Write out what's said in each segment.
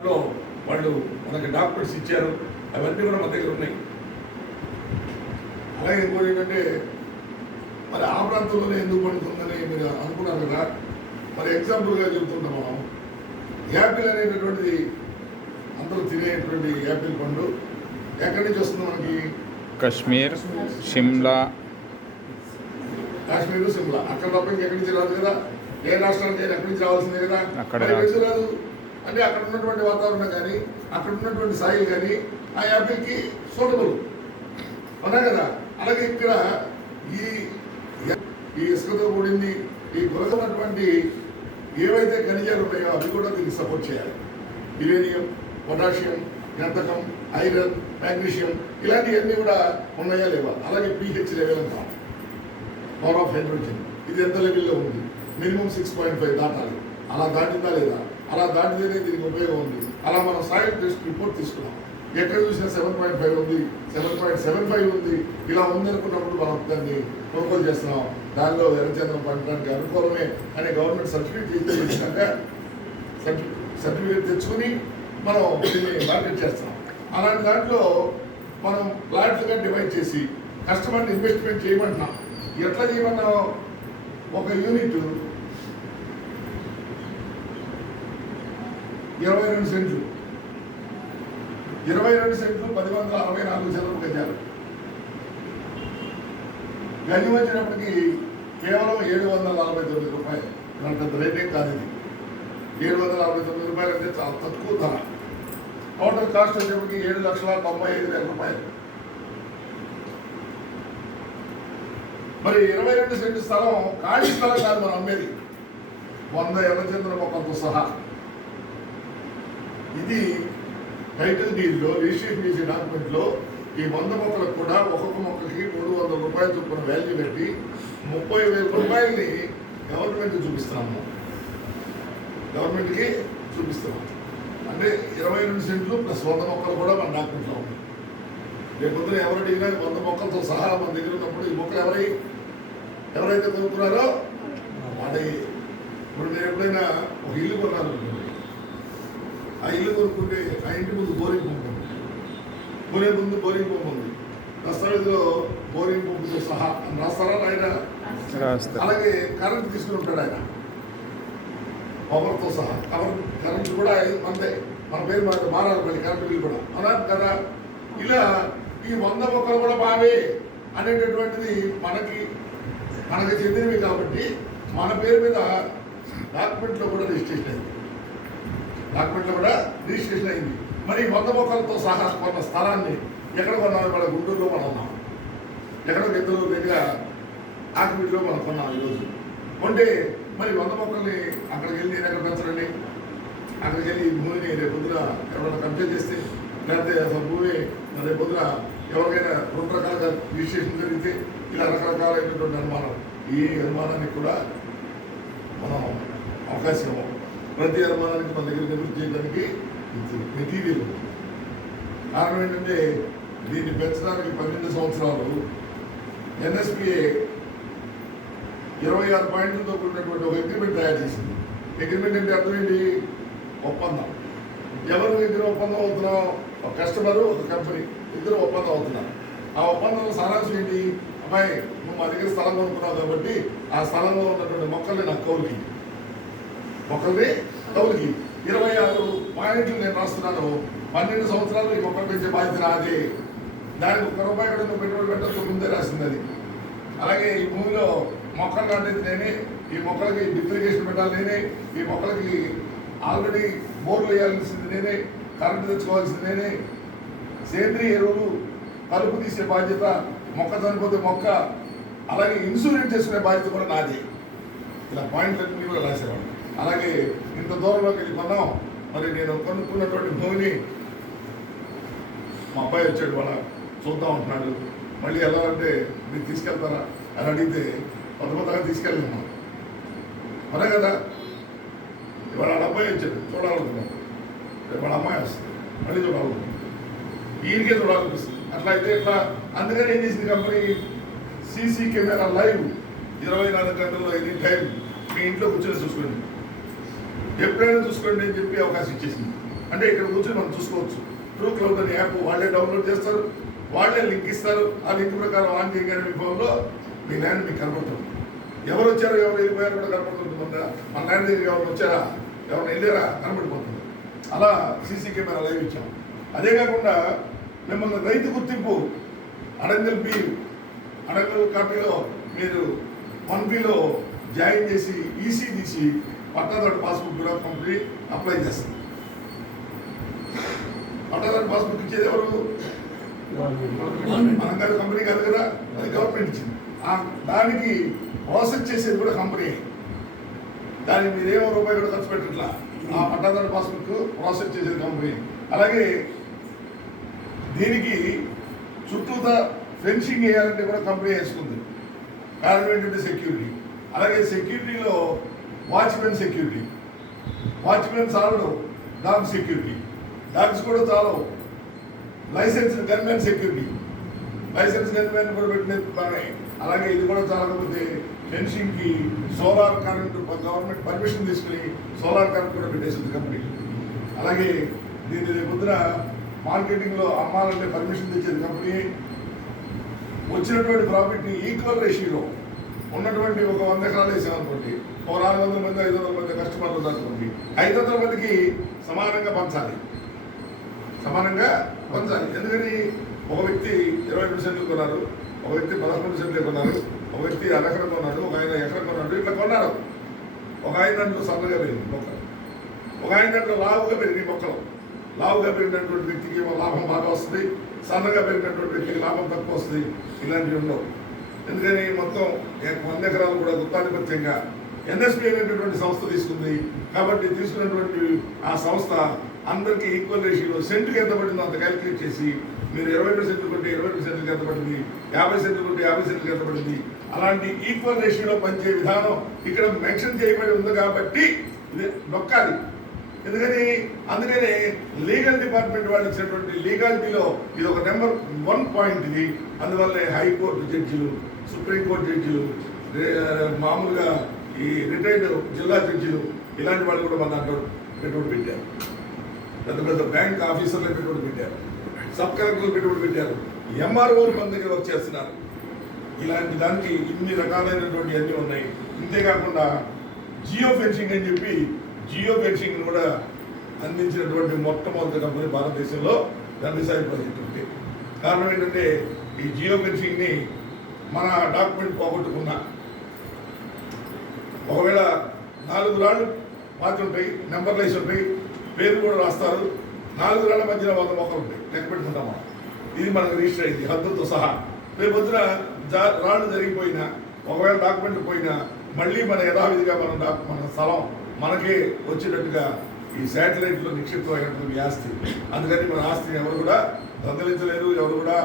లో వాళ్ళు మనకి డాక్యుమెంట్స్ ఇచ్చారు, అవన్నీ కూడా మన దగ్గర ఉన్నాయి. అలాగే ఇంకోటి ఏంటంటే మరి ఆ ప్రాంతంలోనే ఎందుకు పండుతుందని మీరు అనుకున్నారు కదా. మరి ఎగ్జాంపుల్గా చెబుతున్నాం, మనం యాపిల్ అనేటటువంటిది అందరూ తినేటువంటి యాపిల్ పండు ఎక్కడి నుంచి వస్తుంది మనకి? కాశ్మీర్, షిమ్లా. కాశ్మీర్, సిమ్లా, అక్కడ తప్ప ఇంకెక్కడి నుంచి రాదు కదా. ఏ రాష్ట్రానికి ఎక్కడి నుంచి రావాల్సిందే కదా. ఎందుకు రాదు అంటే అక్కడ ఉన్నటువంటి వాతావరణం కానీ, అక్కడ ఉన్నటువంటి సాయిల్ కానీ ఆ యాపిల్కి సూటబుల్ అవునా కదా. అలాగే ఇక్కడ ఈ ఇసుకతో కూడింది, ఈ గురకమైనటువంటి ఏవైతే ఖనిజాలు ఉన్నాయో అవి కూడా దీనికి సపోర్ట్ చేయాలి. యురేనియం, పొటాషియం, గంధకం, ఐరన్, మ్యాగ్నీషియం ఇలాంటివన్నీ కూడా ఉన్నాయా లేవా. అలాగే pH లెవెల్ అంటాం, పవర్ ఆఫ్ హైడ్రోజన్, ఇది ఎంత లెవెల్లో ఉంది? మినిమం 6.5 దాటాలి. అలా దాటిందా లేదా? అలా దాటితేనే దీనికి ఉపయోగం ఉంది. అలా మనం సాయిల్ టెస్ట్ రిపోర్ట్ తీసుకున్నాం, ఎక్కడ చూసినా 7.5 ఉంది, 7.75 ఉంది. ఇలా ఉంది అనుకున్నప్పుడు మనం దాన్ని కొనుగోలు చేస్తున్నాం. దానిలో ఎర్రచంద్రం పండడానికి అనుకూలమే అనే గవర్నమెంట్ సర్టిఫికేట్ ఇచ్చినాక సర్టిఫికేట్ తెచ్చుకుని మనం దీన్ని మార్కెట్ చేస్తున్నాం. అలాంటి దాంట్లో మనం ప్లాట్లుగా డివైడ్ చేసి కస్టమర్ని ఇన్వెస్ట్మెంట్ చేయమంటున్నాం. ఎట్లా చేయమన్నాం? ఒక యూనిట్ 22 సెంట్లు, 22 సెంట్లు 1064 చదరపు గజాలు. గజం వచ్చినప్పటికీ కేవలం 749 రూపాయలు. ఇలాంటి రేటే కాదు ఇది. 749 రూపాయలు అంటే చాలా తక్కువ ధర. టోటల్ కాస్ట్ వచ్చేప్పటికి 7,95,000 రూపాయలు. మరి 22 సెంటు స్థలం ఖాళీ స్థలం కాదు మనం అమ్మేది, 100 ఎర్రచంద్ర మొక్కలతో సహా. ఇది టైటిల్ డీడ్లో రిజిస్ట్రేషన్ చేసే డాక్యుమెంట్లో ఈ 100 మొక్కలకు కూడా ఒక్కొక్క మొక్కకి 300 రూపాయలు చొప్పున వాల్యూ పెట్టి 30,000 రూపాయలని గవర్నమెంట్కి చూపిస్తున్నాము. గవర్నమెంట్కి చూపిస్తున్నాం అంటే 22 సెంట్లు ప్లస్ 100 మొక్కలు కూడా మన డాక్యుమెంట్లో ఉంది. రేపు పొద్దున ఎవరు అడిగినా 100 మొక్కలతో సహా మన దగ్గర ఉన్నప్పుడు ఈ మొక్కలు ఎవరైతే కొనుక్కున్నారో వాడి. ఇప్పుడు నేను ఎప్పుడైనా ఒక ఇల్లు కొన్నాను, ఆ ఇల్లు కొనుక్కుంటే ఆ ఇంటి ముందు బోరింగ్ పంపు ఉంది, కొనే ముందు బోరింగ్ పంపు ఉంది, దస్తావేజులో బోరింగ్ పంపుతో సహా రాస్తారా ఆయన? అలాగే కరెంట్ తీసుకుని ఉంటాడు ఆయన, పవర్తో సహా. కరెంట్ కూడా అంతే, మన పేరు మారాలి మళ్ళీ కరెంట్ బిల్ కూడా అలా కదా. ఇలా ఈ 100 మొక్కలు కూడా బావే అనేటటువంటిది మనకి చెందినవి కాబట్టి మన పేరు మీద డాక్యుమెంట్లో కూడా రిజిస్ట్రేషన్ అయింది. మరి 100 మొక్కలతో సహా కొన్న స్థలాన్ని ఎక్కడ కొన్నాం? మన గుంటూరులో మనం ఉన్నాం, ఎక్కడో ఇద్దరు దగ్గర ఆకివీటిలో మనం కొన్నాం ఈరోజు. కొంటే మరి 100 మొక్కల్ని అక్కడికి వెళ్ళి నేను ఎక్కడ పెంచడండి? అక్కడికి వెళ్ళి ఈ భూమిని రేపు పొద్దున ఎవరైనా కబ్జా చేస్తే, లేకపోతే అసలు భూమి రేపు పొద్దున ఎవరికైనా 2 రకాలుగా రిజిస్ట్రేషన్ జరిగితే ఇలా రకరకాలైనటువంటి అనుమానం. ఈ అనుమానానికి కూడా మనం అవకాశం, ప్రతి అనుమానానికి మన దగ్గర నివృత్తి చేయడానికి మెటీరియల్ ఉంది. కారణం ఏంటంటే దీన్ని పెంచడానికి 12 సంవత్సరాలు NSPA 26 పాయింట్లతో కూడినటువంటి ఒక అగ్రిమెంట్ తయారు చేసింది. అగ్రిమెంట్ అంటే అర్థం ఏంటి? ఒప్పందం. ఎవరు ఇద్దరు ఒప్పందం అవుతున్నాం? ఒక కస్టమరు, ఒక కంపెనీ, ఇద్దరు ఒప్పందం అవుతున్నారు. ఆ ఒప్పందంలో సారాంశం ఏంటి? అమ్మాయి, నువ్వు మా దగ్గర స్థలం కొనుక్కున్నావు కాబట్టి ఆ స్థలంలో ఉన్నటువంటి మొక్కల్ని నాకు కౌలుకి 26 పాయింట్లు నేను రాస్తున్నాను. 12 సంవత్సరాలు ఈ మొక్కలు పెంచే బాధ్యత నాది. దానికి 1 రూపాయి కూడా నువ్వు పెట్టుబడి పెట్టడం ముందే రాసింది అది. అలాగే ఈ భూమిలో మొక్కలు నాటేది నేనే, ఈ మొక్కలకి డిప్లికేషన్ పెట్టాలి నేనే, ఈ మొక్కలకి ఆల్రెడీ బోర్లు వేయాల్సింది నేనే, కరెంటు తెచ్చుకోవాల్సింది నేనే, సేంద్రియ ఎరువులు కలుపు తీసే బాధ్యత, మొక్క చనిపోతే మొక్క, అలాగే ఇన్సూరెన్స్ చేసుకునే బాధ్యత కూడా నాది. ఇలా పాయింట్లన్నీ కూడా రాసేవాడు. అలాగే ఇంత దూరంలోకి వెళ్ళి కొన్నాం. మరి నేను కొనుక్కున్నటువంటి భూమిని మా అబ్బాయి వచ్చాడు, వాళ్ళ చూద్దాం అంటున్నాడు. మళ్ళీ వెళ్ళాలంటే మీరు తీసుకెళ్తారా అని అడిగితే కొత్తగా తీసుకెళ్ళాము అదే కదా. ఇవాళ వాళ్ళ అబ్బాయి వచ్చాడు, చూడాలనుకున్నాం. వాళ్ళ అమ్మాయి వస్తుంది, మళ్ళీ చూడాలనుకుంటున్నాం. ఈయనకే చూడాలనిపిస్తుంది. అట్లా అయితే ఇట్లా. అందుకని ఏం చేసింది కంపెనీ? సీసీ కెమెరా లైవ్ 24 గంటల్లో ఎనీ టైం మీ ఇంట్లో కూర్చొని చూసుకోండి, ఎప్పుడైనా చూసుకోండి అని చెప్పి అవకాశం ఇచ్చేసింది. అంటే ఇక్కడ కూర్చొని మనం చూసుకోవచ్చు. ట్రూ క్లౌడ్ అనే యాప్ వాళ్ళే డౌన్లోడ్ చేస్తారు, వాళ్ళే లింక్ ఇస్తారు. ఆ లింక్ ప్రకారం ఆన్ చేయగానే మీ ఫోన్లో మీ ల్యాండ్ మీకు కనపడుతుంది. ఎవరు వచ్చారో ఎవరు వెళ్ళిపోయారో కూడా కనపడుతుంది. మన ల్యాండ్ దగ్గర ఎవరు వచ్చారా, ఎవరు వెళ్ళారా కనపడిపోతుంది. అలా సీసీ కెమెరా లైవ్ ఇచ్చాం. అదే కాకుండా మిమ్మల్ని రైతు గుర్తింపు అడంగల్ కాపీలో మీరు 1Bలో జాయిన్ చేసి ఈసీ తీసి పట్టాదారు పాస్బుక్ బ్యూరో కంపెనీ అప్లై చేస్తుంది. పట్టాదారు పాస్బుక్ ఇచ్చేది ఎవరు? మనం కాదు, కంపెనీ కాదు కదా, అది గవర్నమెంట్ ఇచ్చింది. దానికి ప్రాసెస్ చేసేది కూడా కంపెనీ. దానికి మీరేమో రూపాయి కూడా ఖర్చు పెట్టట్లా. ఆ పట్టాదారు పాస్బుక్ ప్రాసెస్ చేసేది కంపెనీ. అలాగే దీనికి చుట్టూతా ఫెన్సింగ్ వేయాలంటే కూడా కంపెనీ వేసుకుంది. కారణం ఏంటంటే సెక్యూరిటీ. అలాగే సెక్యూరిటీలో వాచ్మెన్ సెక్యూరిటీ, వాచ్మెన్ చాలడు, డాగ్ సెక్యూరిటీ, డాగ్స్ కూడా చాలవు. License gunmen security, license gunmen కూడా పెట్టినది బాగా. అలాగే ఇది కూడా చాలకపోతే ఫెన్సింగ్కి సోలార్ కరెంట్ గవర్నమెంట్ పర్మిషన్ తీసుకుని సోలార్ కరెంట్ కూడా పెట్టేసింది కంపెనీ. అలాగే దీని పొద్దున మార్కెటింగ్లో అమ్మాలంటే పర్మిషన్ తెచ్చేది కంపెనీ. వచ్చినటువంటి ప్రాఫిట్ని ఈక్వల్ రేషియోలో ఉన్నటువంటి ఒక 100 ఎకరాలు వేసామనుకోండి, ఒక 400 మంది 500 మంది కస్టమర్లు అనుకోండి, 500 మందికి సమానంగా పంచాలి. ఎందుకని ఒక వ్యక్తి 22 సెంట్లు కొన్నారు, ఒక వ్యక్తి 11 సెంట్లు కొన్నారు, ఒక వ్యక్తి అరెకరం కొన్నాడు, ఒక ఆయన ఎకరం కొన్నాడు, ఇట్లా కొన్నారు. ఒక ఆయన దాంట్లో సన్నగా పెరిగింది మొక్కలు, ఒక ఆయన దాంట్లో లావుగా పెరిగినాయి మొక్కలు. లావుగా పెరిగినటువంటి వ్యక్తికి లాభం బాగా వస్తుంది, సన్నగా పెరిగినటువంటి వ్యక్తికి లాభం తక్కువ వస్తుంది. ఇలాంటివి ఉండవు. ఎందుకని మొత్తం 100 ఎకరాలు కూడా గుత్తాధిపత్యంగా ఎన్ఎస్పి అనేటటువంటి సంస్థ తీసుకుంది. కాబట్టి తీసుకున్నటువంటి ఆ సంస్థ అందరికీ ఈక్వల్ రేషియోలో సెంటుకి ఎంత పడిందో అంత క్యాలిక్యులేట్ చేసి, మీరు 22 సెంట్లు కొంటే 22 సెంట్లకి ఎంత పడింది, 50 సెంట్లు కొంటే 50 సెంట్లకి ఎంత పడింది, అలాంటి ఈక్వల్ రేషియోలో పనిచే విధానం ఇక్కడ మెన్షన్ చేయబడి ఉంది. కాబట్టి ఇది నొక్కాలి. అందుకనే లీగల్ డిపార్ట్మెంట్ వాళ్ళు ఇచ్చినటువంటి లీగాలిటీలో ఇది ఒక నెంబర్ 1 పాయింట్. ఇది అందువల్లే హైకోర్టు జడ్జిలు, సుప్రీంకోర్టు జడ్జిలు, మామూలుగా ఈ రిటైర్డ్ జిల్లా జడ్జిలు ఇలాంటి వాళ్ళు కూడా మన దాంట్లో పెట్టుబడి పెట్టారు. పెద్ద పెద్ద బ్యాంక్ ఆఫీసర్లు పెట్టుబడి పెట్టారు, సబ్ కలెక్టర్లు పెట్టుబడి పెట్టారు, ఎంఆర్ఓలు మన దగ్గర వర్క్ చేస్తున్నారు. ఇలాంటి దానికి ఇన్ని రకాలైనటువంటి అన్నీ ఉన్నాయి. ఇంతేకాకుండా జియో ఫెన్సింగ్ అని చెప్పి జియో ఫెన్సింగ్ కూడా అందించినటువంటి మొట్టమొదటి కంపెనీ భారతదేశంలో గండిసాయి ప్రాజెక్ట్ ఉంది. కారణం ఏంటంటే ఈ జియో ఫెన్సింగ్ని మన డాక్యుమెంట్ పోగొట్టుకున్నా, ఒకవేళ 4 రాళ్ళు పాతి ఉంటాయి, నెంబర్లు వేసి ఉంటాయి, పేరు కూడా రాస్తారు, 4 రాళ్ళ మధ్యన 100 మొక్కలు ఉంటాయి, లెక్క పెట్టుకుంటాం మనం. ఇది మనకు రిజిస్టర్ అయింది హద్దుతో సహా. రేపు పొద్దున రాళ్ళు జరిగిపోయినా, ఒకవేళ డాక్యుమెంట్ పోయినా, మళ్ళీ మన యథావిధిగా మన స్థలం మనకే వచ్చేటట్టుగా ఈ శాటిలైట్లో నిక్షిప్తమైనటువంటి ఆస్తి. అందుకని మన ఆస్తిని ఎవరు కూడా దొంగలించలేరు, ఎవరు కూడా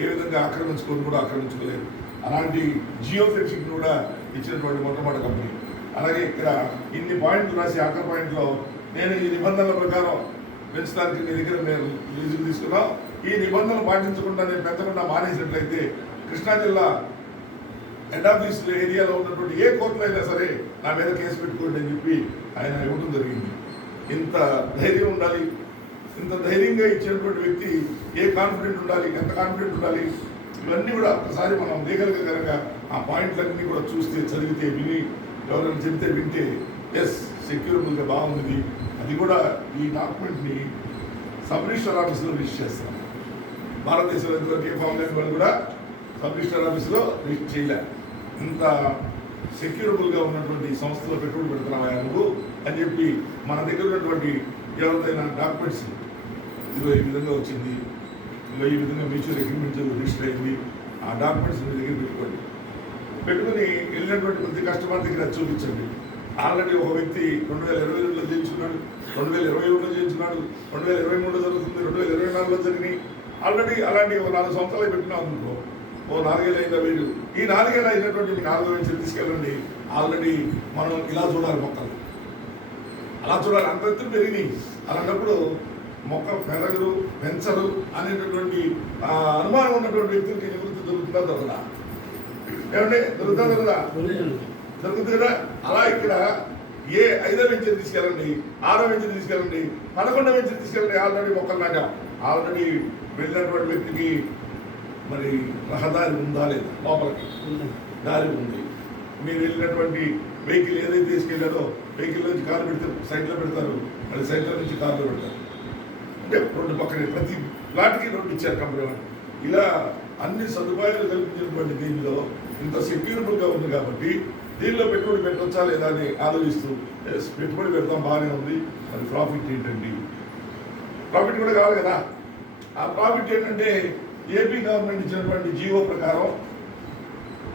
ఏ విధంగా ఆక్రమించుకోలేరు. అలాంటి జియో ఫెన్సింగ్ కూడా ఇచ్చినటువంటి మొట్టమొదటి కంపెనీ. అలాగే ఇక్కడ ఇన్ని పాయింట్లు రాసి ఆఖరి పాయింట్లో నేను ఈ నిబంధనల ప్రకారం పెంచడానికి మీ దగ్గర నేను లీజులు తీసుకున్నాం. ఈ నిబంధనలు పాటించకుండా నేను పెంచకుండా మానేసినట్లయితే కృష్ణా జిల్లా హెడ్ ఆఫీస్ ఏరియాలో ఉన్నటువంటి ఏ కోర్టులో అయినా సరే నా మీద కేసు పెట్టుకోండి అని చెప్పి ఆయన ఇవ్వడం జరిగింది. ఇంత ధైర్యం ఉండాలి. ఇంత ధైర్యంగా ఇచ్చినటువంటి వ్యక్తి ఏ కాన్ఫిడెంట్ ఉండాలి, ఎంత కాన్ఫిడెంట్ ఉండాలి, ఇవన్నీ కూడా ఒకసారి మనం లీగల్గా కనుక ఆ పాయింట్లన్నీ కూడా చూస్తే, చదివితే, విని, ఎవరైనా చెబితే వింటే ఎస్ సెక్యూరబుల్గా బాగుంది. అది కూడా ఈ డాక్యుమెంట్ని సబ్ రిజిస్టర్ ఆఫీసులో రిజిస్టర్ చేస్తాం. భారతదేశంలో ఎంతవరకు ఏ ఫామ్ లేని వాళ్ళు కూడా సబ్ రిజిస్టర్ ఆఫీసులో రిజిస్టర్ చేయలే. ఇంత సెక్యూరబుల్గా ఉన్నటువంటి సంస్థలో పెట్టుబడి పెడుతున్నావా నువ్వు అని చెప్పి మన దగ్గర ఉన్నటువంటి ఎవరిదైనా డాక్యుమెంట్స్ ఇదిగో ఈ విధంగా వచ్చింది, ఇదిగో ఈ విధంగా మ్యూచువల్ అగ్రిమెంట్ రిజిస్టర్ అయింది, ఆ డాక్యుమెంట్స్ మీ దగ్గర పెట్టుకుని వెళ్ళినటువంటి ప్రతి కస్టమర్ దగ్గర చూపించండి. ఆల్రెడీ ఒక వ్యక్తి 2022లో చేయించుకున్నాడు, 2021లో చేయించుకున్నాడు, 2023లో జరుగుతుంది, 2024లో జరిగినాయి. ఆల్రెడీ అలాంటి 4 సంవత్సరాలు పెట్టినాం అనుకో, 4 ఏళ్ళు అయిందా వీడు, ఈ 4 ఏళ్ళు అయినటువంటి 4 వెంచర్ తీసుకెళ్ళండి. ఆల్రెడీ మనం ఇలా చూడాలి, మొక్కలు అలా చూడాలి, అంత ఎత్తులు పెరిగినాయి. అలాంటప్పుడు మొక్కలు పెంచరు అనేటటువంటి అనుమానం ఉన్నటువంటి వ్యక్తులకి నివృత్తి దొరుకుతుందా దొరకదా? ఏమంటే దొరుకుతుంది కదా. అలా ఇక్కడ ఏ 5వ వెంచర్ తీసుకెళ్ళండి, 6వ వెంచర్ తీసుకెళ్ళండి, 11వ వెంచర్ తీసుకెళ్ళండి, ఆల్రెడీ మొక్కలు నాటాం. ఆల్రెడీ వెళ్ళినటువంటి వ్యక్తికి మరి రహదారి ఉందా లేదా, లోపలికి దారి ఉంది. మీరు వెళ్ళినటువంటి వెహికల్ ఏదైతే తీసుకెళ్ళారో వెహికల్ నుంచి కారు పెడితే సైడ్లో పెడతారు, మళ్ళీ సైడ్లో నుంచి కార్లో పెడతారు. అంటే 2 పక్కనే ప్రతి ప్లాట్కి 2 ఇచ్చారు కంపెనీ వాళ్ళు. ఇలా అన్ని సదుపాయాలు కల్పించినటువంటి దీనిలో ఇంత సెక్యూరబుల్గా ఉంది కాబట్టి దీనిలో పెట్టుబడి పెట్టవచ్చా లేదా అని ఆలోచిస్తూ పెట్టుబడి పెడతాం, బాగానే ఉంది. మరి ప్రాఫిట్ ఏంటండి? ప్రాఫిట్ కూడా కావాలి కదా. ఆ ప్రాఫిట్ ఏంటంటే ఏపీ గవర్నమెంట్ ఇచ్చినటువంటి జీవో ప్రకారం,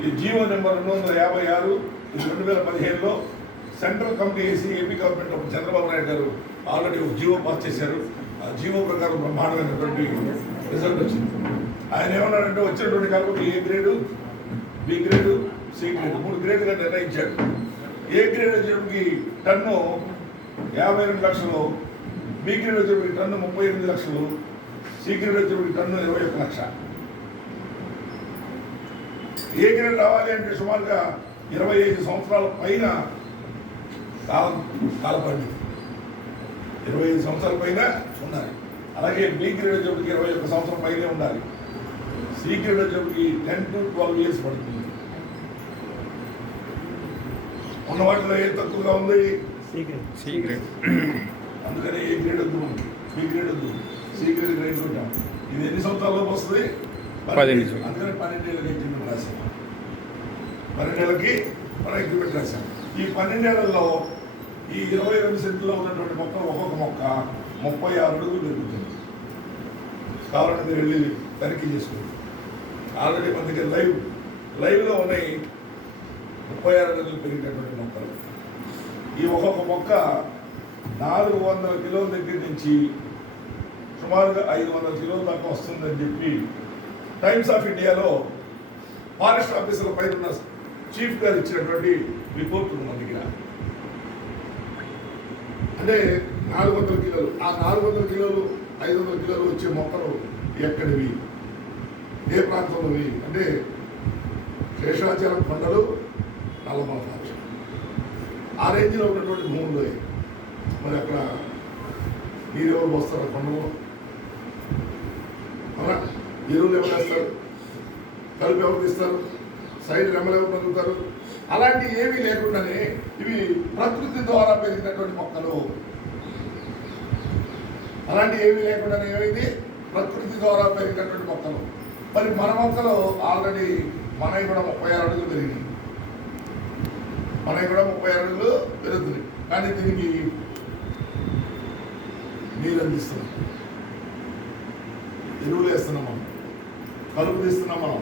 ఈ జీవో నెంబర్ 256 2015లో సెంట్రల్ కమిటీ వేసి ఏపీ గవర్నమెంట్ అప్పుడు చంద్రబాబు నాయుడు గారు ఆల్రెడీ ఒక జీవో పాస్ చేశారు. ఆ జీవో ప్రకారం బ్రహ్మాండమైనటువంటి రిజల్ట్ వచ్చింది. ఆయన ఏమన్నాడంటే వచ్చినటువంటి కాబట్టి A grade, B grade, C grade 3 గ్రేడ్గా నిర్ణయించాడు. ఏ గ్రేడ్ వచ్చేటప్పటికి టన్ను 52 లక్షలు, బి గ్రేడ్ వచ్చేటప్పటికి టన్ను 38 లక్షలు, సి గ్రేడ్ వచ్చేటప్పటికి టన్ను 21 లక్ష. ఏ గ్రేడ్ రావాలి అంటే సుమారుగా 25 సంవత్సరాల పైన కాల పరిమితి, 25 సంవత్సరాల పైన ఉండాలి. అలాగే బి గ్రేడ్ వచ్చేప్పటికి 21 సంవత్సరం పైనే ఉండాలి. సి గ్రేడ్ వచ్చేప్పటికి 10 to 12 years పడుతుంది. ఉన్న వాటిలో ఏ తక్కువగా ఉంది, సి గ్రేడ్. అందుకని ఏ గ్రేడ్ వద్దు, బి గ్రేడ్ వద్దు, సి గ్రేడ్ గ్రేడ్ ఉంటాం. ఇది ఎన్ని సంవత్సరాల్లోకి వస్తుంది? 10. అందుకని 12 ఏళ్ళకి అగ్రిమెంట్ రాశాం. 12 ఏళ్ళకి మనం అగ్రిమెంట్ రాశాం. ఈ 12 ఏళ్లలో ఈ 22 సెంట్లో ఉన్నటువంటి మొక్కలు ఒక్కొక్క మొక్క 36 అడుగులు పెరుగుతుంది. కావాలంటే మీరు వెళ్ళి తనిఖీ చేసుకోండి. ఆల్రెడీ మన దగ్గర లైవ్లో ఉన్నాయి 36 అడుగులు పెరిగినటువంటి మొక్కలు. ఈ ఒక్కొక్క మొక్క 400 కిలోల దగ్గర నుంచి సుమారుగా 500 కిలోల దాకా వస్తుందని చెప్పి టైమ్స్ ఆఫ్ ఇండియాలో ఫారెస్ట్ ఆఫీసర్ల పైన ఉన్న చీఫ్ గారు ఇచ్చినటువంటి రిపోర్ట్ ఉంది మన దగ్గర. అంటే 400 కిలోలు, ఆ 400 కిలోలు 500 కిలోలు వచ్చే మొక్కలు ఎక్కడివి, ఏ ప్రాంతంలోవి అంటే శేషాచలం కొండలు, నల్లమల ప్రాంతం, ఆ రేంజ్లో ఉన్నటువంటి భూములు. మరి అక్కడ నీరు ఎవరు పోస్తారు? కొండలు అవునా? ఎరువులు ఎవరు వేస్తారు? కలుపు ఎవరు తీస్తారు? సైడ్ రెమ్మలు ఎవరు పెరుగుతారు? అలాంటి ఏమీ లేకుండానే ఇవి ప్రకృతి ద్వారా పెరిగినటువంటి మొక్కలు. అలాంటి ఏమీ లేకుండానే ఏమైంది? ప్రకృతి ద్వారా పెరిగినటువంటి మొక్కలు. మరి మన మొక్కలు ఆల్రెడీ మనవి కూడా 36 అడుగులు పెరిగినాయి. మనవి కూడా 36 అడుగులు పెరుగుతున్నాయి. కానీ దీనికి నీరు అందిస్తున్నాం, ఎరువులు వేస్తున్నాం, మనం కలుపు తీస్తున్నాం, మనం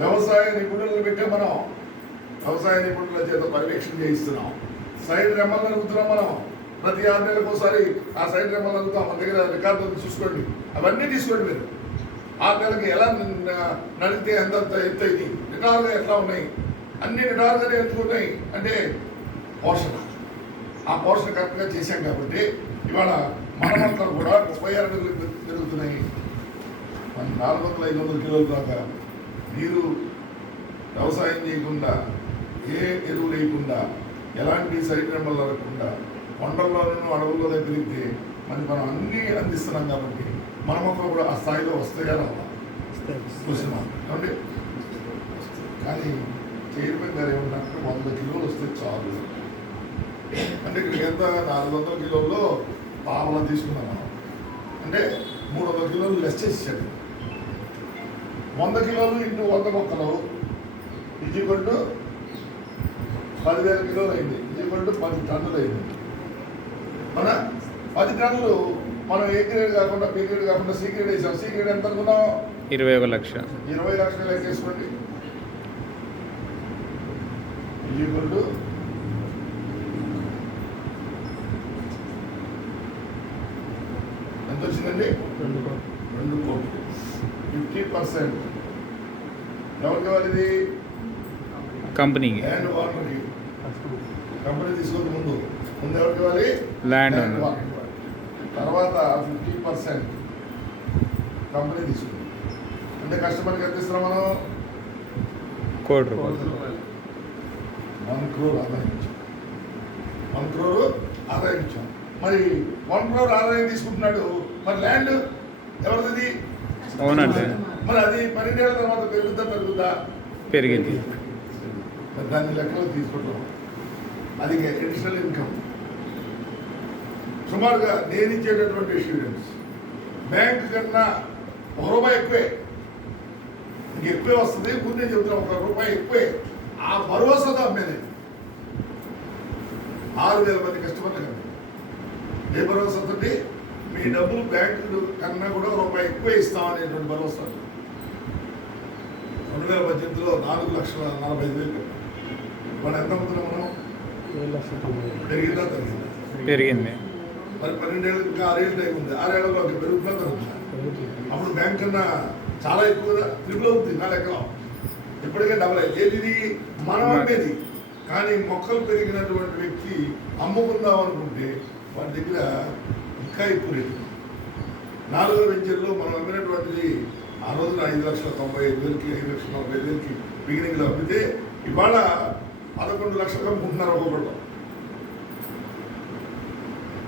వ్యవసాయ నిపుణులను పెట్టే మనం వ్యవసాయ నిపుణుల చేత పర్యవేక్షణ చేయిస్తున్నాం. సైడ్ రెమ్మలు నరుగుతున్నాం మనం. ప్రతి 6 నెలలకు ఒకసారి ఆ సైడ్ రెమ్మలు నరుగుతాం. మన దగ్గర రికార్డులు చూసుకోండి, అవన్నీ తీసుకోండి. మీరు 6 నెలలకి ఎలా నడిగితే ఎంత ఎత్తు అయింది, నిటారుగా ఎట్లా ఉన్నాయి, అన్ని నిటారుగానే ఎత్తుకున్నాయి. అంటే పోషణ, ఆ పోషణ కరెక్ట్గా చేశాం కాబట్టి ఇవాళ మన మొక్కలు కూడా 36 అడుగులు పెరుగుతున్నాయి. 400-500 కిలోల దాకా నీరు వ్యవసాయం చేయకుండా, ఏ ఎరువు లేకుండా, ఎలాంటి సైడ్ రెమ్మలు నరగకుండా కొండల్లోనూ అడవుల్లోనే పెరిగితే మనం అన్నీ అందిస్తున్నాం కాబట్టి మన మొక్కలు కూడా ఆ స్థాయిలో వస్తాయా రావా చూసినాం కాబట్టి. కానీ చైర్మన్ గారు ఏమంటారంటే 100 కిలోలు వస్తే చాలు అంటే ఇక్కడికి ఎంత 400 కిలోల్లో పావలా తీసుకున్నాం మనం. అంటే 300 కిలోలు లెస్ చేసాడు. 100 కిలోలు ఇంటూ 100 మొక్కలు ఈజీకొంటూ 10,000 కిలోలు అయింది. ఈజీకొంటూ 10 టన్నులు అయింది. మన 10 టన్నులు మనం ఏ గ్రేడ్ కాకుండా బి గ్రేడ్ కాకుండా సి గ్రేడ్ వేసాం. సి గ్రేడ్ ఎంత అనుకున్నాం? 21 లక్ష. 20 లక్షలు లెక్కేసుకోండి. ఈజీకొంటూ ఎంత వచ్చిందండి? 2 కోట్లు. 50% ఎవరికి వాళ్ళది? కంపెనీకి. ల్యాండ్ ఓనర్కి. కంపెనీ తీసుకుంది ముందు ఎవరికి ఇవ్వాలి? Land owner. తర్వాత 50% కంపెనీ తీసుకుంది. అంటే కస్టమర్కి ఎంత ఇస్తున్నాం మనం? 1 కోటి రూపాయలు. 1 crore ఆదాయం. 1 crore ఆదాయం ఇచ్చాం. మరి 1 crore ఆదాయం తీసుకుంటున్నాడు, మరి ల్యాండ్ ఎవరిది? అవునండి. మరి అది 12 ఏళ్ళ తర్వాత పెరుగుద్దా? పెరిగింది. మరి దాన్ని లెక్కలో తీసుకుంటాం. అది అడిషనల్ ఇన్కమ్. సుమారుగా నేను ఇచ్చేటటువంటి ఇన్సూరెన్స్ బ్యాంక్ కన్నా ₹1 ఎక్కువే, ఇంకెక్కువే వస్తుంది. ముందే చెబుతున్నా, ₹1 ఎక్కువే. ఆ భరోసాతో అమ్మేది 6,000 మంది కస్టమర్లు కదా. ఏ భరోసాతో? మీ డబ్బులు బ్యాంకు కన్నా కూడా ₹1 ఎక్కువ ఇస్తామనేటువంటి భరోసా. 2018లో 4,40,000. మనం ఎంత అమ్ముతున్నాం? మనం పెరిగిందా తగ్గిందా? పెరిగింది. మరి 12 ఏళ్ళు ఇంకా 6 ఏళ్ళు టైం ఉంది. 6 ఏళ్ళలో పెరుగుతుందా తగ్గుతుందా? అప్పుడు బ్యాంక్ కన్నా చాలా ఎక్కువగా ట్రిపుల్ అవుతుంది నా లెక్కలో. ఇప్పటికే డబల్ అయింది. ఏది మనం అమ్మేది. కానీ మొక్కలు పెరిగినటువంటి వ్యక్తి అమ్ముకుందాం అనుకుంటే వాడి దగ్గర ఇంకా ఎక్కువ రేటు. 4వ వెంచర్లో మనం అమ్మినటువంటిది ఆ రోజున 5,95,000కి 5,45,000కి బిగినింగ్లో అమ్మితే ఇవాళ 11 లక్షలు అమ్ముకుంటున్నారు ఒక్కొక్కటి.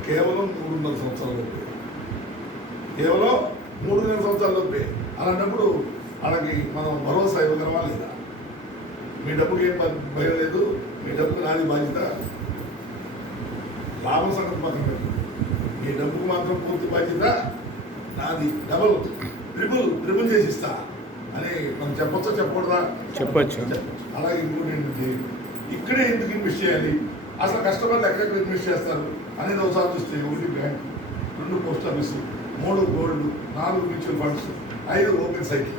కేవలం 3.5 సంవత్సరాలలోపే. కేవలం 3.5 సంవత్సరాలలోపే. అలాంటప్పుడు వాళ్ళకి మనం భరోసా ఇవ్వగలమా లేదా? మీ డబ్బుకి ఏం భయం లేదు, మీ డబ్బుకి నాది బాధ్యత. లాభం సంగతి పక్కన పెట్టు, మీ డబ్బుకు మాత్రం పూర్తి బాధ్యత నాది. ట్రిపుల్ చేసి ఇస్తా అని మనం చెప్పొచ్చా చెప్పకూడదా? చెప్పొచ్చు. అలాగే ఇంకోటి ఏంటంటే, ఇక్కడే ఎందుకు ఇన్వెస్ట్ చేయాలి, అసలు కస్టమర్లు ఎక్కడెక్కడ ఇన్వెస్ట్ చేస్తారు అనేది ఒకసారి చూస్తే 1 bank, 2 post office, 3 gold, 4 mutual funds, 5 open cycle.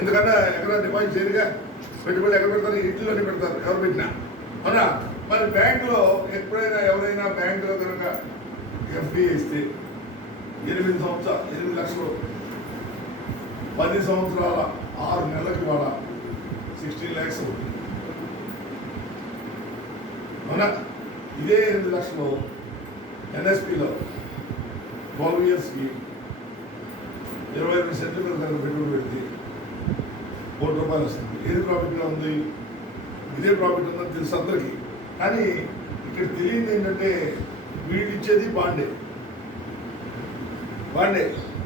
ఎందుకంటే ఎక్కడ డిపాజిట్ చేయరుగా, పెట్టుబడి ఎక్కడ పెడతారు? ఇంట్లోనే పెడతారు ఎవరు పెట్టినా. అవునా? మరి బ్యాంకులో ఎప్పుడైనా ఎవరైనా బ్యాంకులో కనుక ఎఫ్డీ ఇస్తే 8 సంవత్సరాలు 8 లక్షలు, 10 సంవత్సరాల 6 నెలలకి వాళ్ళ 16 lakhs అవుతుంది. అవునా? ఇదే 8 లక్షలు ఎన్ఎస్పిలో 12 yearsకి 22 సెంట్లు మీద కనుక పెట్టుబడి పెడితే ₹1 వస్తుంది. ఏది ప్రాఫిట్గా ఉంది? ఇదే ప్రాఫిట్ ఉందని తెలుసు అందరికీ. కానీ ఇక్కడ తెలియదు ఏంటంటే, వీళ్ళు ఇచ్చేది బాండే.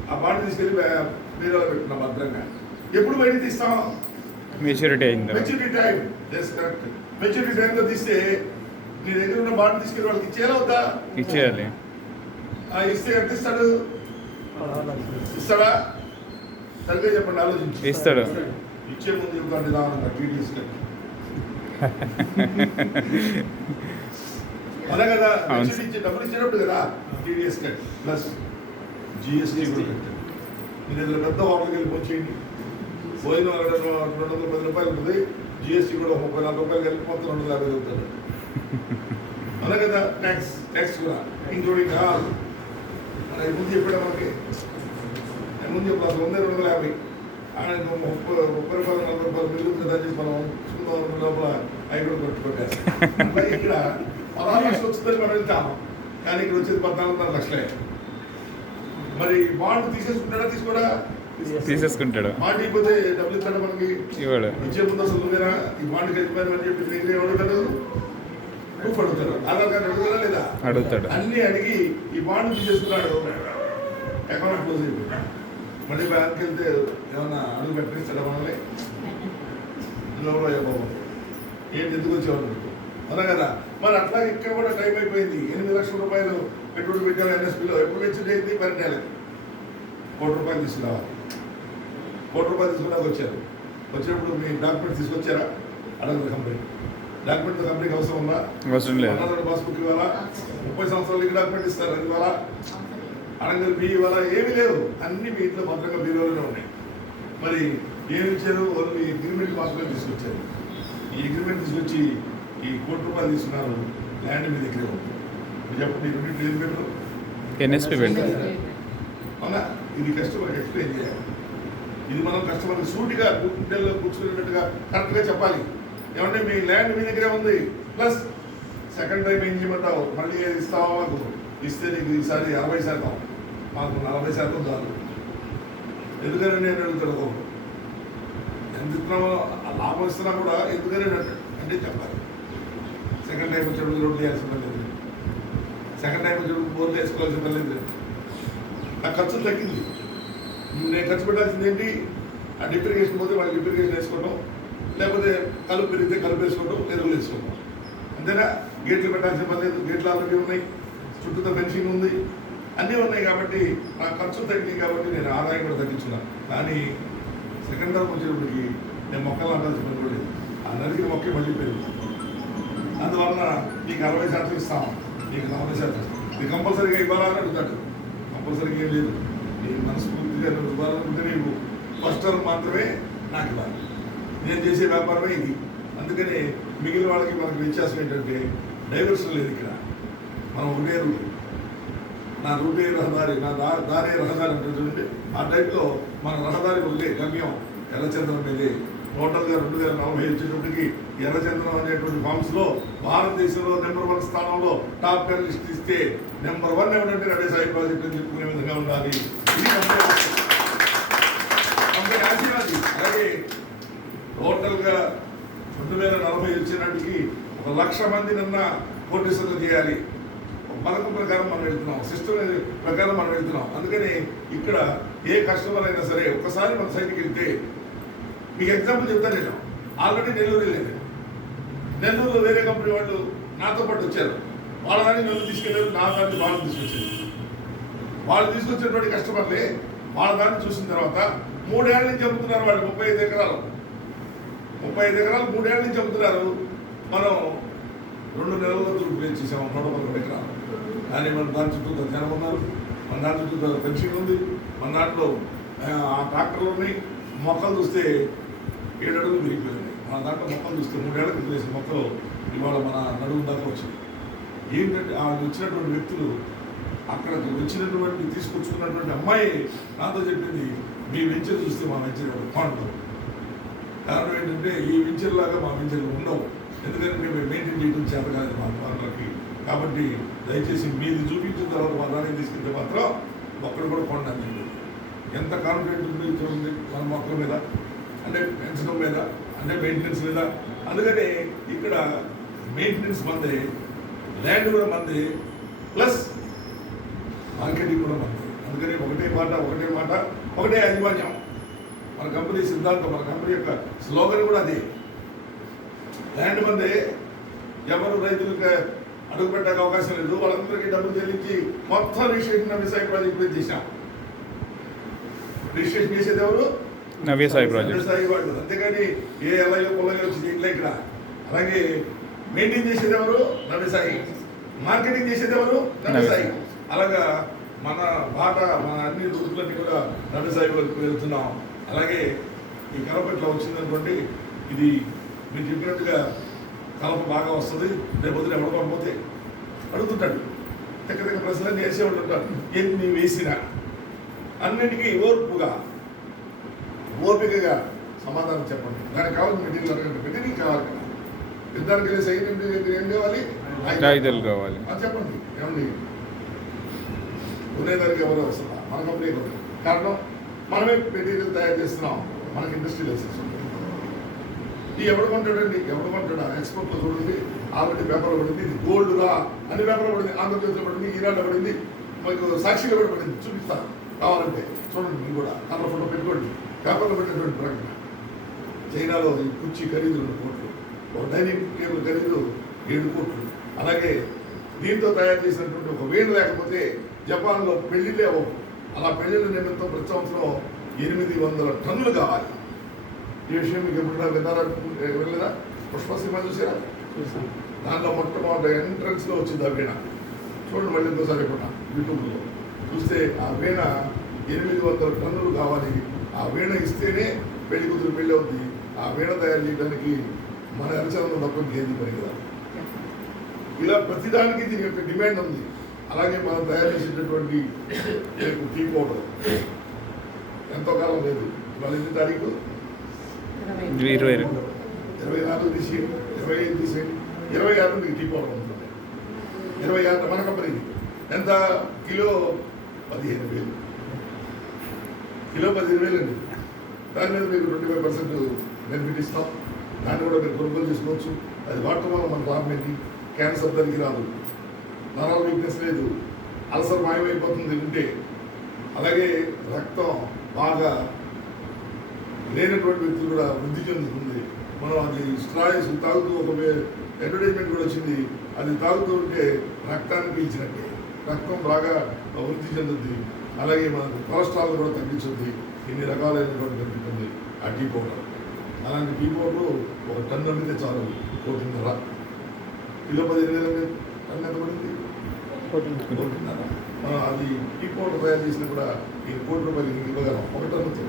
ఆ బాండ్ తీసుకెళ్ళి బీరోలో పెట్టిన భద్రంగా. ఎప్పుడు బయట తీస్తాం? మెచ్యూరిటీ అయింది. Maturity time. Yes, correct. Maturity టైంలో తీస్తే నీ దగ్గర ఉన్న బాండ్ తీసుకెళ్ళి వాళ్ళకి ఇచ్చేయాలి అవుతా? ఇచ్చేయాలి. ఇస్తే ఎంత ఇస్తాడు? ఇస్తాడా? సరిగ్గా చెప్పండి, ఆలోచించి. ఇస్తాడు. ఇచ్చే ముందు ఇవ్వండి దానంగా టీడీఎస్ కట్టి. అలా కదా, డబ్బులు ఇచ్చేటప్పుడు కదా టీడీఎస్ కట్ ప్లస్ జిఎస్టీ కూడా కట్టాడు. నేను ఇద్దరు పెద్ద హోటల్కి వెళ్ళిపోయింది, పోయిన ₹210 ఉంటుంది, జిఎస్టీ కూడా ₹30-40 కలిపి మొత్తం ₹250 అవుతాడు. అలా కదా, ట్యాక్స్ కూడా ఇంక్లూడింగ్ ముందు చెప్పాడు మనకి. ముందు చెప్పాలి అసలు ఉంది ₹250. ఆయన ₹30-40 మిల్లు కదా చెప్పి మనం చూసుకుందాం లోపల అవి కూడా కొట్టుకోలేదు. ఇక్కడ 16 లక్షలు వచ్చిందని మనం వెళ్తాము, కానీ ఇక్కడ వచ్చేది 14.5 లక్షలే. మరి బాండ్ తీసేసుకుంటాడా? తీసుకోడా? తీసేసుకుంటాడు. బాండ్ ఇవ్వకపోతే డబ్బులు ఇస్తాడు మనకి? ఇవ్వడు. ఇచ్చే ముందు అసలు నువ్వేనా ఈ బాండ్కి వెళ్ళిపోయాను చెప్పి దగ్గర ఏమడుగుతాడు? ప్రూఫ్ అడుగుతాడు. ఆధార్ కార్డు అడుగుతాడా లేదా? అడుగుతాడు. అన్ని అడిగి ఈ బాండ్ తీసేసుకున్నాడు, అకౌంట్ క్లోజ్ అయిపోయింది. మళ్ళీ బ్యాంక్కి వెళ్తే ఏమన్నా అడుగు పెట్టిస్తాడా మనల్ని? లోపల బాబు ఏంటి ఎందుకు వచ్చేవాడు అలా కదా. మరి అట్లా ఇక్కడ కూడా టైం అయిపోయింది. ₹8 లక్షల పెట్టుబడి పెట్టారు ఎన్ఎస్పీలో. ఎప్పుడు మెచ్యూరిటీ అయింది? 12 నెలలకి. ₹1 తీసుకురావాలి. ₹1 తీసుకున్నాక వచ్చారు. వచ్చినప్పుడు మీ డాక్యుమెంట్ తీసుకొచ్చారా? అడగదు కంపెనీ. డాక్యుమెంట్ కంపెనీకి అవసరం ఉందా? అవసరం లేదు. పాస్బుక్ ఇవ్వాలా? 30 సంవత్సరాలకి డాక్యుమెంట్ ఇస్తారు, అది ఇవ్వాలా? అడగదు మీ ఇవ్వాలా? ఏమీ లేవు. అన్ని మీ ఇంట్లో భద్రంగా బీరోలోనే ఉన్నాయి. మరి ఏమి ఇచ్చారు? వాళ్ళు ఈ అగ్రిమెంట్ మాత్రమే తీసుకొచ్చారు. ఈ అగ్రిమెంట్ తీసుకొచ్చి ఈ ₹1 తీసుకున్నారు, ల్యాండ్ మీ దగ్గరే ఉంది. మీరు చెప్పండి, ఈ రెండింటి ఏది పెట్టరు? ఎన్ఎస్పి పెట్టారు. అవునా? ఇది కస్టమర్కి ఎక్స్ప్లెయిన్ చేయాలి. ఇది మనం కస్టమర్కి సూటిగా గుండెల్లో కూర్చునేటట్టుగా కరెక్ట్గా చెప్పాలి. ఏమంటే మీ ల్యాండ్ మీ దగ్గరే ఉంది, ప్లస్ సెకండ్ టైం ఏం చేయమంటావు? మళ్ళీ ఏది ఇస్తావా? మాకు ఇస్తే నీకు ఈసారి 60%, మాకు 40% చాలు. ఎందుకని నేను అడుగుతాడు, ఎంత ఇస్తున్నామో లాభం ఇస్తున్నా కూడా ఎందుకని అంటే చెప్పాలి. సెకండ్ టైం వచ్చేటప్పుడు రోడ్లు వేయాల్సిన పని లేదు, సెకండ్ టైం వచ్చేటప్పుడు బోర్లు వేసుకోవాల్సిన పని లేదు. నా ఖర్చు తగ్గింది. నేను ఖర్చు పెట్టాల్సింది ఏంటి, ఆ డిప్రికేషన్ పోతే వాళ్ళకి డిప్రికేషన్ వేసుకోవడం, లేకపోతే కలుపు పెరిగితే కలుపు వేసుకోవడం, ఎరువులు వేసుకోవడం, అంతేనా. గేట్లు పెట్టాల్సిన పని లేదు, గేట్లు ఆల్రెడీ ఉన్నాయి, చుట్టూతో ఫెన్సింగ్ ఉంది, అన్నీ ఉన్నాయి. కాబట్టి నా ఖర్చు తగ్గింది, కాబట్టి నేను ఆదాయం కూడా తగ్గించున్నాను. కానీ సెకండ్ టర్మ్ వచ్చేటప్పటికి నేను మొక్కలు అంటాల్సిన పని కూడా లేదు. ఆ నదికి మొక్కే మళ్ళీ పెరుగుతుంది. అందువలన నీకు 60% ఇస్తాం, నీకు 40%, నీకు కంపల్సరీగా ఇవ్వాలని అడుగుతాడు. కంపల్సరీగా ఏం లేదు, నీ మనస్ఫూర్తిగా నువ్వు ఇవ్వాలనుకుంటే నీకు ఫస్ట్ టర్మ్ మాత్రమే నాకు ఇవ్వాలి. నేను చేసే వ్యాపారమే ఇది. అందుకని మిగిలిన వాళ్ళకి మనకు వ్యత్యాసం ఏంటంటే డైవర్షన్ లేదు. ఇక్కడ మనం ఒకటే రూట్, నా రూటే రహదారి, నా దారే రహదారి అంటే చూడండి. ఆ టైప్లో మన రహదారి ఒకటే గమ్యం ఎర్రచంద్రం మీదే. టోటల్గా 2040 వచ్చేటప్పటికి ఎర్రచంద్రం అనేటువంటి ఫామ్స్లో భారతదేశంలో నెంబర్ 1 స్థానంలో టాప్ 10 లిస్ట్ ఇస్తే నెంబర్ 1 ఏమిటంటే నడేసాయి ప్రాజెక్ట్ అని చెప్పుకునే విధంగా ఉండాలి. ఇది కంపెనీ ఆశీర్వాది. అలాగే టోటల్గా 2040 వచ్చేనాటికి 1,00,000 మందినన్నా కోటీశ్వరులు చేయాలి. పథకం ప్రకారం మనం వెళ్తున్నాం, సిస్టమ్ ప్రకారం మనం వెళ్తున్నాం. అందుకని ఇక్కడ ఏ కస్టమర్ అయినా సరే ఒక్కసారి మన సైట్కి వెళ్తే, మీకు ఎగ్జాంపుల్ చెప్తాను. నేను ఆల్రెడీ నెల్లూరు వెళ్ళాను. నెల్లూరులో వేరే కంపెనీ వాళ్ళు నాతో పాటు వచ్చారు. వాళ్ళ దాన్ని నెల్లూరు తీసుకెళ్ళారు, నా దాన్ని వాళ్ళు తీసుకొచ్చారు. వాళ్ళు తీసుకొచ్చినటువంటి కస్టమర్లే వాళ్ళ దాన్ని చూసిన తర్వాత 3 ఏళ్ళ నుంచి అమ్ముతున్నారు. వాళ్ళు 35 ఎకరాలు 3 ఏళ్ళ నుంచి అమ్ముతున్నారు. మనం 2 నెలల్లో దుర్ప్లేస్ చేసాము 111 ఎకరాలు. కానీ మన దాని చుట్టూ జనం ఉన్నారు, మన దాని చుట్టూ ఫెన్సింగ్ ఉంది, మన దాంట్లో ఆ ట్రాక్టర్లు ఉన్నాయి. మొక్కలు చూస్తే 7 అడుగులు పెరిగిపోయినాయి. మన దాంట్లో మొక్కలు చూస్తే 3 ఏళ్ళకి వేసిన మొక్కలు ఇవాళ మన నడుము దాకా వచ్చింది. ఏంటంటే వాళ్ళు వచ్చినటువంటి వ్యక్తులు, అక్కడ వచ్చినటువంటి తీసుకొచ్చుకున్నటువంటి అమ్మాయి నాతో చెప్పింది, మీ వెంచర్ చూస్తే మా వెంచర్ బాగుంటుంది. కారణం ఏంటంటే ఈ వెంచర్ లాగా మా వెంచర్లు ఉండవు. ఎందుకంటే మేము మెయింటైన్ చేయడం చేత కాదు మా వాళ్ళకి. కాబట్టి దయచేసి మీది చూపించిన తర్వాత మా దానికి తీసుకుంటే మాత్రం మొక్కలు కూడా కొండండి. ఎంత కాన్ఫిడెంట్ ఉంది చూడండి మన మొక్కల మీద, అంటే పెంచడం మీద, అంటే మెయింటెనెన్స్ మీద. అందుకని ఇక్కడ మెయింటెనెన్స్ మంది, ల్యాండ్ కూడా మంది, ప్లస్ మార్కెటింగ్ కూడా మంది. అందుకని ఒకటే మాట ఒకటే యాజమాన్యం. మన కంపెనీ సిద్ధాంతం, మన కంపెనీ యొక్క స్లోగన్ కూడా అదే. ల్యాండ్ మంది, ఎవరు రైతులకు అడుగు పెట్టడానికి అవకాశం లేదు. వాళ్ళందరికీ డబ్బులు చెల్లించి మొత్తం రిజిస్ట్రేషన్ నవ్యసాయి ప్రాజెక్ట్ చేశాం. రిజిస్ట్రేషన్ చేసేది ఎవరు? నవ్యసాయి ప్రాజెక్ట్, నవ్యసాయి వాళ్ళు. అంతేగాని ఏ ఎల్లయ్యో పొల్లయ్యో వచ్చి చేయట్లే ఇక్కడ. అలాగే మెయింటైన్ చేసేది ఎవరు? నవ్యసాయి. మార్కెటింగ్ చేసేది ఎవరు? నవ్యసాయి. అలాగా మన బాట, మన అన్ని రూట్లన్నీ కూడా నవ్యసాయి వరకు వెళ్తున్నాం. అలాగే ఈ కలప ఇట్లా వచ్చిందనుకోండి, ఇది మీరు చెప్పినట్టుగా కలప బాగా వస్తుంది. రేపు వదిలి ఎవడ పంపితే అడుగుతుంటాడు, దగ్గర ప్రశ్నలు వేసే ఉంటుంటాడు. ఎన్ని వేసినా అన్నిటికీ ఓపికగా సమాధానం చెప్పండి. దానికి కావాల్సిన మెటీరియల్ అడగండి. మెటీరియల్ కావాలి కదా, యుద్ధానికి వెళ్ళి సైనికులు ఏం కావాలి? ఆయుధాలు కావాలి. చెప్పండి. ఏమండి కొనేదానికి ఎవరో వస్తుందా? మన కంపెనీ కొద్ది. కారణం మనమే మెటీరియల్ తయారు చేస్తున్నాం, మనకి ఇండస్ట్రీ లైసెన్స్ ఉంటుంది. ఈ ఎవడు కొంటాడండి? ఎక్స్పోర్ట్లో చూడండి, ఆల్రెడీ పేపర్లో పడింది. ఇది గోల్డ్గా అన్ని పేపర్లో పడింది, ఆంధ్రప్రదేశ్లో పడింది, ఈనాడులో పడింది, మీకు సాక్షిగా కూడా పడింది. చూపిస్తాను కావాలంటే చూడండి. మీరు కూడా కలర్ ఫోటో పెట్టుకోండి. పేపర్లో పెట్టినటువంటి ప్రకటన. చైనాలో ఈ కుర్చీ ఖరీదు 2 కోట్లు, ఒక డైనింగ్ టేబుల్ ఖరీదు 7 కోట్లు. అలాగే దీంతో తయారు చేసినటువంటి ఒక వేణు లేకపోతే జపాన్లో పెళ్లిళ్ళే అవ్వవు. అలా పెళ్లిళ్ళ నిమిత్తం ప్రతి సంవత్సరం 800 టన్నులు కావాలి. ఈ విషయం మీకు ఎప్పుడైనా విన్నారా? వెళ్ళలేదా? పుష్ప సినిమా చూసారా? దాంట్లో మొట్టమొదటి ఎంట్రన్స్లో వచ్చింది ఆ వీణ. చూడండి మళ్ళీ ఇంకోసారి ఎప్పుడన్నా యూట్యూబ్లో చూస్తే ఆ వీణ 800 టన్నులు కావాలి. ఆ వీణ ఇస్తేనే పెళ్లి కూతురు పెళ్ళి అవుతుంది. ఆ వీణ తయారు చేయడానికి మన అరచనంలో తప్ప ఇంకేది పని కదా. ఇలా ప్రతిదానికి దీని యొక్క డిమాండ్ ఉంది. అలాగే మనం తయారు చేసేటటువంటి టీ పౌడర్ ఎంతో కాలం లేదు. ఇవాళ ఎన్ని తారీఖు? 24 తీసి 25 తీసి 26 మీకు టీ పౌడర్ ఉంటుంది. 26 మన కంపెనీకి ఎంత? కిలో 15,000. కిలో 15,000 అండి. దాని మీద మీకు 25% బెనిఫిట్ ఇస్తాం. దాన్ని కూడా మీరు కొనుగోలు చేసుకోవచ్చు. అది వాడటం వల్ల మన లాభం ఏంటి? క్యాన్సర్ దానికి రాదు, నరాల వీక్నెస్ లేదు, అల్సర్ మాయమైపోతుంది ఉంటే. అలాగే రక్తం బాగా లేనటువంటి వ్యక్తులు కూడా వృద్ధి చెందుతుంది. మనం అది స్ట్రాయిస్ తాగుతూ ఒక అడ్వర్టైజ్మెంట్ కూడా వచ్చింది, అది తాగుతూ ఉంటే రక్తాన్ని పీల్చినట్టే రక్తం బాగా వృద్ధి చెందుతుంది. అలాగే మనకు కొలెస్ట్రాల్ కూడా తగ్గించుద్ది. ఇన్ని రకాలైనటువంటి బెనిఫిట్ ఉంది ఆ టీ పౌడర్. అలాంటి టీ పౌడర్ ఒక టన్ను అమ్మితే చాలు, 1.5 కిలో 15,000 టన్ను ఎంత పడింది? 1.5. అది టీ పౌడర్ తయారు చేసినా కూడా ఈ ₹1,00,000 ఇవ్వగలం. ఒక టన్నుతో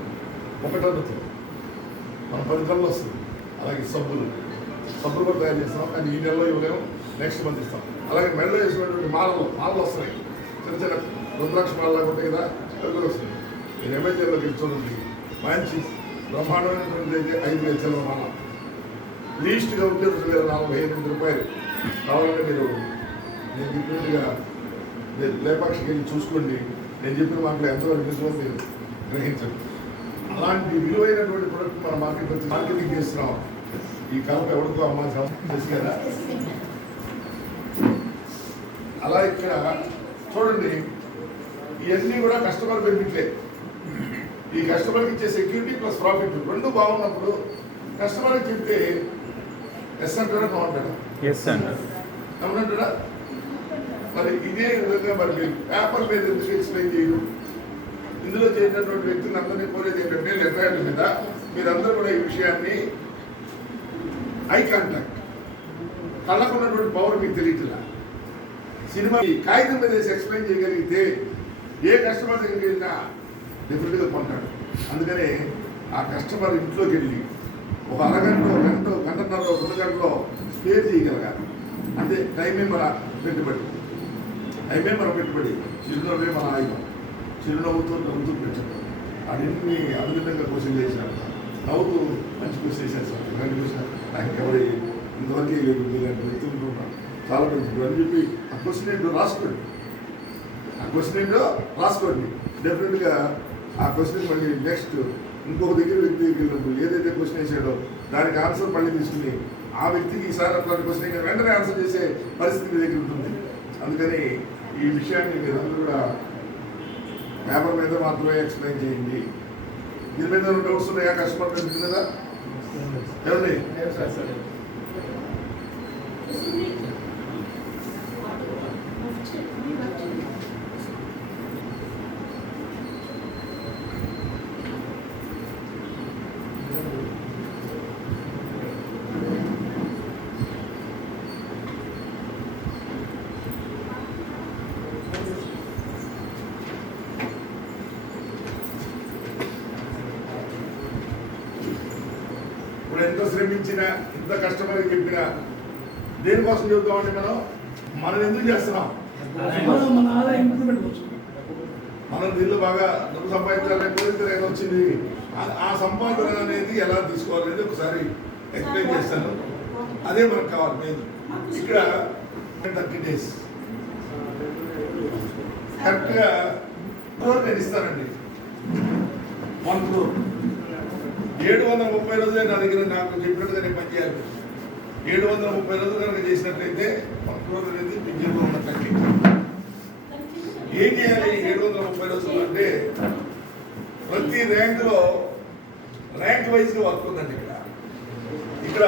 మనం 10 టన్నులు వస్తుంది. అలాగే సబ్బులు కూడా తయారు చేస్తాం, కానీ ఈ నెలలో ఇవ్వలేము, నెక్స్ట్ మంత్ ఇస్తాం. అలాగే మెడలో వేసినటువంటి మాలలు వస్తున్నాయి, చిన్న చిన్న రుద్రాక్ష మాలలాగా ఉంటాయి కదా, అవి కూడా వస్తున్నాయి. నేను ఎంఐటీలోకి చూడండి, మంచి బ్రహ్మాండమైనటువంటి అయితే 5,000 చిల్లర మాల, లీస్ట్గా ఉంటే ₹45,000 కావాలంటే మీరు నేను చెప్పినట్టుగా లేపాక్షికి వెళ్ళి చూసుకోండి. నేను చెప్పిన మాటలు ఎంతవరకు నిజమో మీరు గ్రహించండి. అలాంటి విలువైనటువంటి ప్రొడక్ట్ మన మార్కెటింగ్ చేస్తున్నాం. ఈ కలప ఎవరికో అమ్మాల్సిన తెలుసు కదా. అలా ఇక్కడ చూడండి, ఇవన్నీ కూడా కస్టమర్ బెనిఫిట్లే. ఈ కస్టమర్కి ఇచ్చే సెక్యూరిటీ ప్లస్ ప్రాఫిట్ రెండు బాగున్నప్పుడు కస్టమర్కి చెప్తే ఎస్ అంటాడా, నో అంటాడా? ఎస్ అంటారు. అవునంటాడా? మరి ఇదే విధంగా మరి మీరు పేపర్ మీద ఎందుకు ఎక్స్ప్లెయిన్ చేయరు? ఇందులో చేసినటువంటి వ్యక్తిని అందరినీ కోరేది ఏంటంటే లెటర్ మీద మీరందరూ కూడా ఈ విషయాన్ని ఐ కాంటాక్ట్, కళ్ళకున్నటువంటి పవర్ మీకు తెలియట్లా. సినిమా కాగితం మీద వేసి ఎక్స్ప్లెయిన్ చేయగలిగితే ఏ కస్టమర్ దగ్గరికి వెళ్ళినా డెఫినెట్గా కొంటాడు. అందుకనే ఆ కస్టమర్ ఇంట్లోకి వెళ్ళి ఒక అరగంటలో గంటన్నర 2 గంటలో స్పేర్ చేయగలగాలి. అంటే టైమే మన పెట్టుబడి, చిరునవ్వే మన ఆయుధం. చిరునవ్వుతో నవ్వుతూ పెట్టడం, అన్ని అభినంగా క్వశ్చన్ చేశారు, నవ్వుతూ మంచి క్వశ్చన్ చేశారు సార్. ఇలాంటి క్వశ్చన్ నాకు ఎవరి ఇంతవరకు ఇలాంటి వ్యక్తులు ఉంటున్నాను, చాలా మంచి అని చెప్పి ఆ క్వశ్చన్ ఏంటో రాసుకోండి. డెఫినెట్గా ఆ క్వశ్చన్ మళ్ళీ నెక్స్ట్ ఇంకొక వ్యక్తి దగ్గరికి వెళ్ళినప్పుడు ఏదైతే క్వశ్చన్ వేసాడో దానికి ఆన్సర్ మళ్ళీ తీసుకుని ఆ వ్యక్తికి ఈసారి అట్లాంటి క్వశ్చన్ వెంటనే ఆన్సర్ చేసే పరిస్థితి మీ దగ్గర ఉంటుంది. అందుకని ఈ విషయాన్ని మీరందరూ కూడా పేపర్ మీద మాత్రమే ఎక్స్ప్లెయిన్ చేయండి. దీని మీద డౌట్స్ ఉన్నాయా కస్టమర్ దీని మీద? ఏమండి ఎంత శ్రమించినా ఇంత కష్టపడి చెప్పినా దేనికోసం చెబుతామండి? మనం ఎందుకు చేస్తున్నాం? మనం దీనిలో బాగా డబ్బు సంపాదించాలని కోరిక వచ్చింది. ఆ సంపాదన అనేది ఎలా తీసుకోవాలనేది ఒకసారి ఎక్స్ప్లెయిన్ చేస్తాను. అదే మనకు కావాలి. నేను ఇక్కడ 30 days కరెక్ట్గా నేను ఇస్తానండి. 1 crore 730 రోజులే నా దగ్గర నాకు చెప్పినట్టుగా నేను పనిచేయాలి. 730 రోజులు కనుక చేసినట్లయితే 1 crore అనేది పింఛన్లో ఉన్నట్లయితే ఏం చేయాలి? 730 రోజులు అంటే ప్రతి ర్యాంకులో ర్యాంక్ వైజ్గా వర్క్ ఉందండి. ఇక్కడ